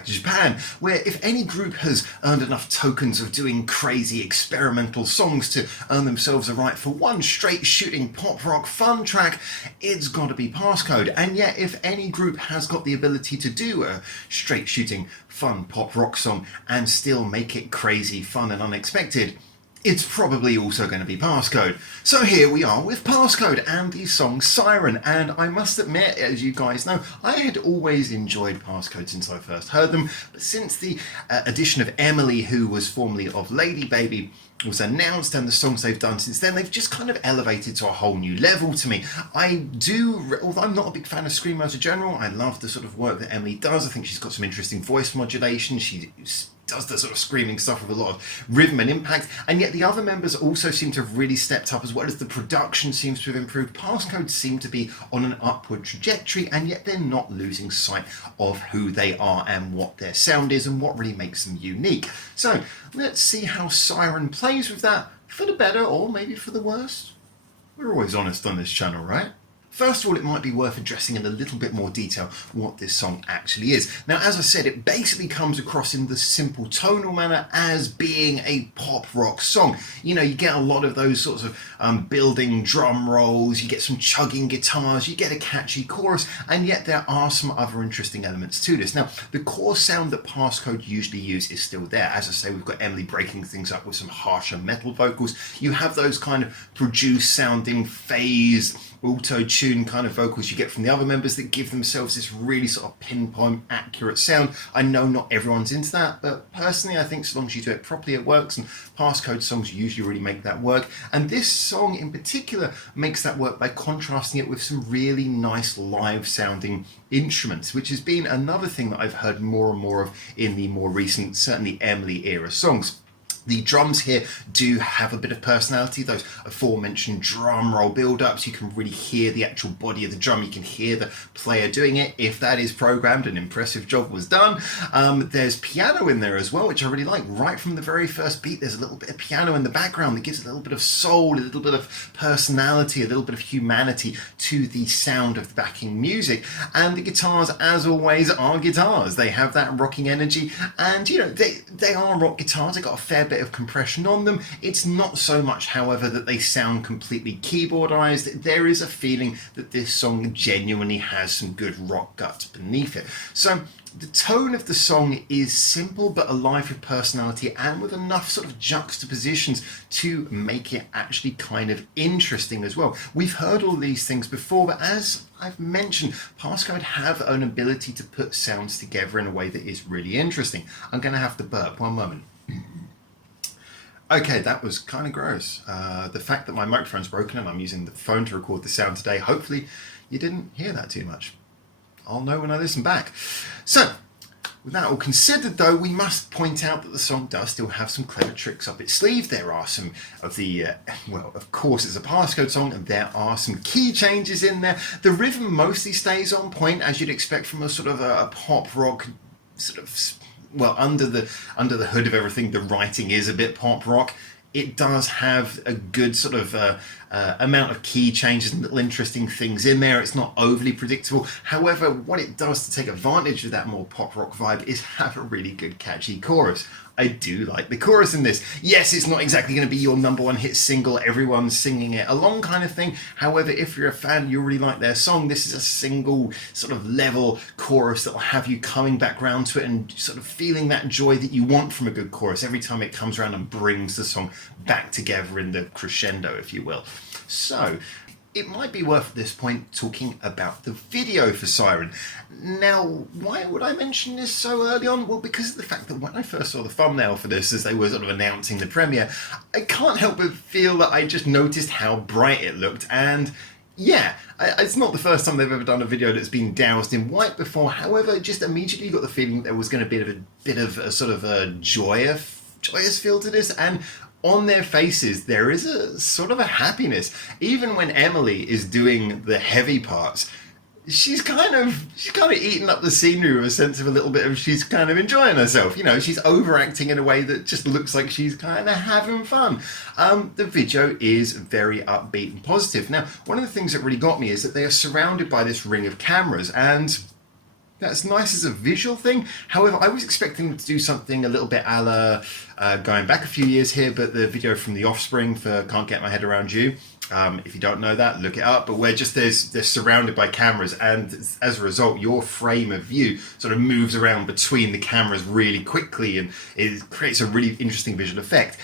back to Japan, where if any group has earned enough tokens of doing crazy experimental songs to earn themselves a right for one straight shooting pop rock fun track, it's got to be PASSCODE. And yet if any group has got the ability to do a straight shooting fun pop rock song and still make it crazy, fun and unexpected, it's probably also going to be PASSCODE. So here we are with PASSCODE and the song Siren, and I must admit, as you guys know, I had always enjoyed PASSCODE since I first heard them, but since the addition of Emily, who was formerly of Lady Baby, was announced, and the songs they've done since then, they've just kind of elevated to a whole new level to me. Although I'm not a big fan of screamos in general, I love the sort of work that Emily does. I think she's got some interesting voice modulation. She does the sort of screaming stuff with a lot of rhythm and impact, and yet the other members also seem to have really stepped up, as well as the production seems to have improved. PASSCODE seem to be on an upward trajectory, and yet they're not losing sight of who they are and what their sound is and what really makes them unique. So let's see how Siren plays with that, for the better or maybe for the worse. We're always honest on this channel, right? First of all, it might be worth addressing in a little bit more detail what this song actually is. Now, as I said, it basically comes across in the simple tonal manner as being a pop rock song. You know, you get a lot of those sorts of building drum rolls, you get some chugging guitars, you get a catchy chorus, and yet there are some other interesting elements to this. Now, the core sound that PASSCODE usually use is still there. As I say, we've got Emily breaking things up with some harsher metal vocals. You have those kind of produced sounding phased auto-tune kind of vocals you get from the other members that give themselves this really sort of pinpoint accurate sound. I know not everyone's into that, but personally I think so long as you do it properly it works, and PASSCODE songs usually really make that work. And this song in particular makes that work by contrasting it with some really nice live sounding instruments, which has been another thing that I've heard more and more of in the more recent, certainly Emily era songs. The drums here do have a bit of personality. Those aforementioned drum roll build-ups, you can really hear the actual body of the drum. You can hear the player doing it. If that is programmed, an impressive job was done. There's piano in there as well, which I really like. Right from the very first beat, there's a little bit of piano in the background that gives a little bit of soul, a little bit of personality, a little bit of humanity to the sound of the backing music. And the guitars, as always, are guitars. They have that rocking energy, and you know, they are rock guitars. They got a fair bit of compression on them. It's not so much, however, that they sound completely keyboardized. There is a feeling that this song genuinely has some good rock guts beneath it. So the tone of the song is simple but alive with personality, and with enough sort of juxtapositions to make it actually kind of interesting as well. We've heard all these things before, but as I've mentioned, PASSCODE have an ability to put sounds together in a way that is really interesting. I'm going to have to burp. One moment. Okay, that was kind of gross. The fact that my microphone's broken and I'm using the phone to record the sound today, hopefully you didn't hear that too much. I'll know when I listen back. So, with that all considered though, we must point out that the song does still have some clever tricks up its sleeve. There are some of the, well, of course it's a PASSCODE song, and there are some key changes in there. The rhythm mostly stays on point, as you'd expect from a sort of a pop rock sort of, well, under the hood of everything, the writing is a bit pop rock. It does have a good sort of amount of key changes and little interesting things in there. It's not overly predictable. However, what it does to take advantage of that more pop rock vibe is have a really good catchy chorus. I do like the chorus in this. Yes, it's not exactly going to be your #1 hit single, everyone's singing it along kind of thing. However, if you're a fan, you really like their song, this is a single sort of level chorus that will have you coming back round to it and sort of feeling that joy that you want from a good chorus every time it comes around and brings the song back together in the crescendo, if you will. So, it might be worth at this point talking about the video for Siren. Now, why would I mention this so early on? Well, because of the fact that when I first saw the thumbnail for this, as they were sort of announcing the premiere, I can't help but feel that I just noticed how bright it looked. And yeah, it's not the first time they've ever done a video that's been doused in white before. However, just immediately got the feeling there was going to be a bit of a sort of a joyous feel to this, and on their faces there is a sort of a happiness. Even when Emily is doing the heavy parts, she's kind of eating up the scenery with a sense of a little bit of, she's kind of enjoying herself. You know, she's overacting in a way that just looks like she's kind of having fun. The video is very upbeat and positive. Now, one of the things that really got me is that they are surrounded by this ring of cameras, and That's nice as a visual thing. However, I was expecting them to do something a little bit a la, going back a few years here, but the video from The Offspring for Can't Get My Head Around You. If you don't know that, look it up. But where just they're surrounded by cameras, and as a result, your frame of view sort of moves around between the cameras really quickly, and it creates a really interesting visual effect.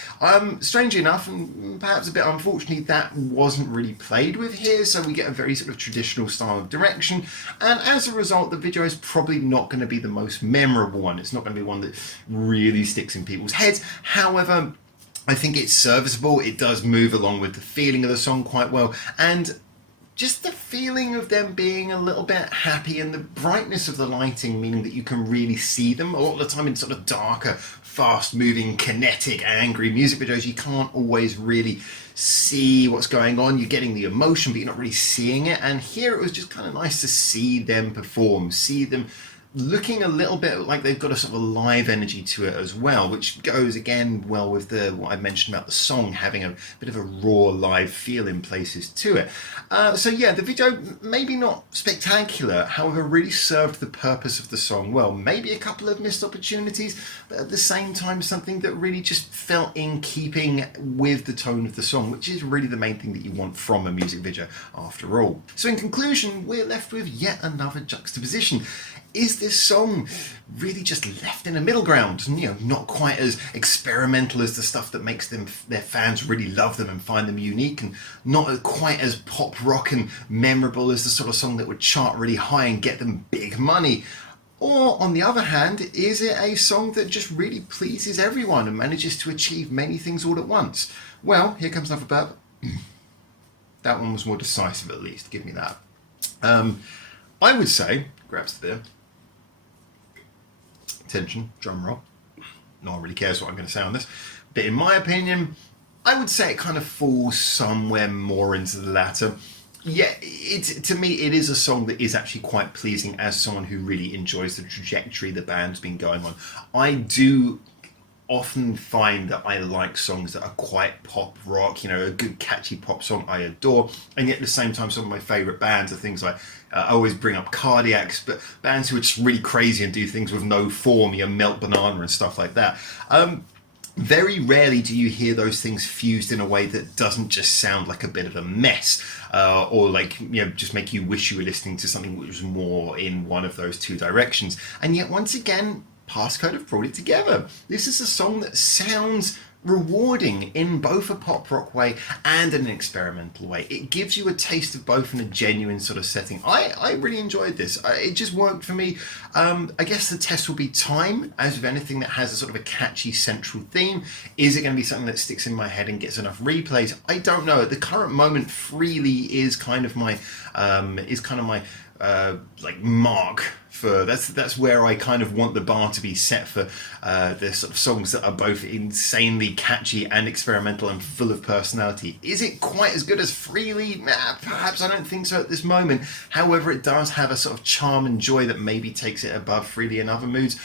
Strangely enough, and perhaps a bit unfortunately, that wasn't really played with here, so we get a very sort of traditional style of direction, and as a result, the video is probably not going to be the most memorable one. It's not going to be one that really sticks in people's heads. However, I think it's serviceable. It does move along with the feeling of the song quite well, and just the feeling of them being a little bit happy, and the brightness of the lighting, meaning that you can really see them. A lot of the time in sort of darker, fast-moving, kinetic, angry music videos, you can't always really see what's going on. You're getting the emotion, but you're not really seeing it. And here it was just kind of nice to see them perform, see them looking a little bit like they've got a sort of a live energy to it as well, which goes again well with what I mentioned about the song having a bit of a raw live feel in places to it. So yeah, the video maybe not spectacular, however really served the purpose of the song well. Maybe a couple of missed opportunities, but at the same time something that really just felt in keeping with the tone of the song, which is really the main thing that you want from a music video after all. So in conclusion, we're left with yet another juxtaposition. Is this song really just left in a middle ground? You know, not quite as experimental as the stuff that makes their fans really love them and find them unique, and not quite as pop rock and memorable as the sort of song that would chart really high and get them big money? Or, on the other hand, is it a song that just really pleases everyone and manages to achieve many things all at once? Well, here comes another burp. That one was more decisive, at least. Give me that. I would say, grabs the beer. Attention, drum roll. No one really cares what I'm going to say on this. But in my opinion, I would say it kind of falls somewhere more into the latter. Yeah, to me, it is a song that is actually quite pleasing as someone who really enjoys the trajectory the band's been going on. I do often find that I like songs that are quite pop rock, you know, a good catchy pop song I adore, and yet at the same time some of my favourite bands are things like, I always bring up Cardiacs, but bands who are just really crazy and do things with no form, you know, Melt Banana and stuff like that. Very rarely do you hear those things fused in a way that doesn't just sound like a bit of a mess, or like, you know, just make you wish you were listening to something which was more in one of those two directions. And yet once again, PASSCODE have brought it together. This is a song that sounds rewarding in both a pop rock way and in an experimental way. It gives you a taste of both in a genuine sort of setting. I really enjoyed this. It just worked for me. I guess the test will be time, as with anything that has a sort of a catchy central theme. Is it going to be something that sticks in my head and gets enough replays? I don't know. At the current moment, Freely is kind of my like mark for that's where I kind of want the bar to be set for the sort of songs that are both insanely catchy and experimental and full of personality. Is it quite as good as Freely? Perhaps I don't think so at this moment. However, it does have a sort of charm and joy that maybe takes it above Freely in other moods.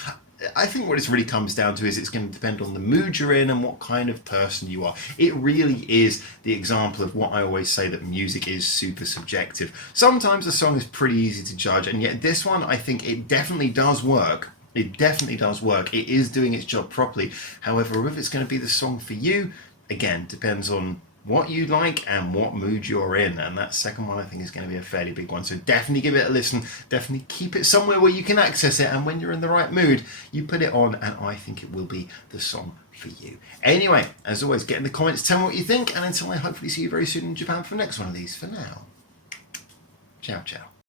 I think what it really comes down to is it's going to depend on the mood you're in and what kind of person you are. It really is the example of what I always say, that music is super subjective. Sometimes a song is pretty easy to judge, and yet this one, I think it definitely does work. It definitely does work. It is doing its job properly. However, if it's going to be the song for you, again, depends on what you like and what mood you're in, and that second one I think is going to be a fairly big one. So definitely give it a listen, definitely keep it somewhere where you can access it, and when you're in the right mood you put it on, and I think it will be the song for you. Anyway, as always, get in the comments, tell me what you think, and until I hopefully see you very soon in Japan for the next one of these, for now, ciao ciao.